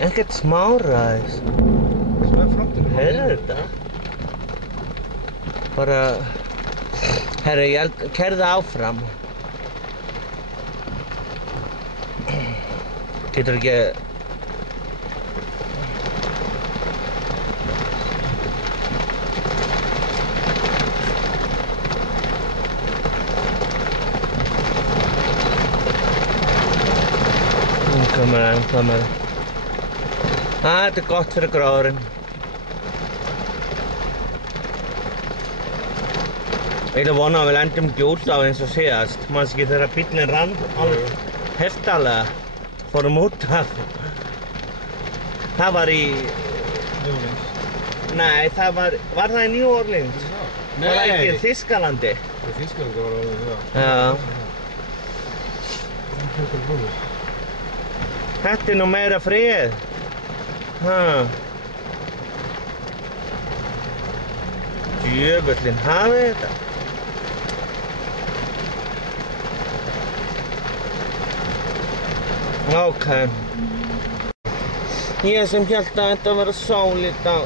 Ekkert smáræðis. Sem er flottur. Heyrðu þetta? Bara... Herru, ég kerði áfram. Getur ekki... Kamera. Þetta er gott fyrir gróðurinn. Ég er að vona að við lendum ekki út á eins og síðast. Manns ekki þegar bíllinn rann alveg heftalega. Fórum út af. Það var í... New Orleans. Nei, það var það í New Orleans? Nei! Var það ekki í Þýskalandi? Í Þýskalandi var það, Já. Þetta er nú meira frið. Djöfullinn hafið þetta. Ok. Ég sem hélt að þetta var sól í dag.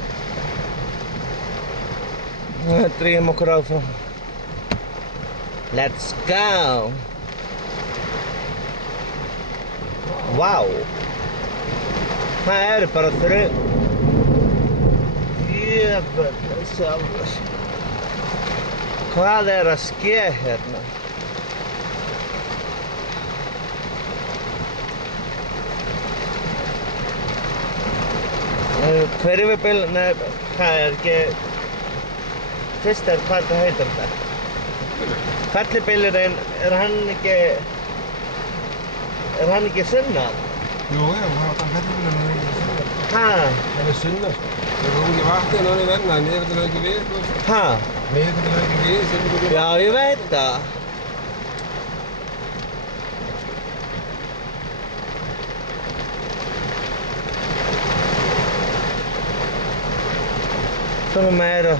Drífum okkur áfram. Let's go! Vá! Það eru bara Jöfull sjálfur. Hvað er að ske hérna? Hverfibíl, nei, það er ekki... Fyrst er hvað það heitir þetta? Fellibílurinn, er hann ekki sunnan? Jú, já, það fellibílurinn er ekki sunnan. Það er sunnan, sko. Það kom ekki vatnið en hann er verna, en ég veit það ekki við, sko. Ég veit það ekki við, sem ekki við. Já, ég veit það. Svo meira.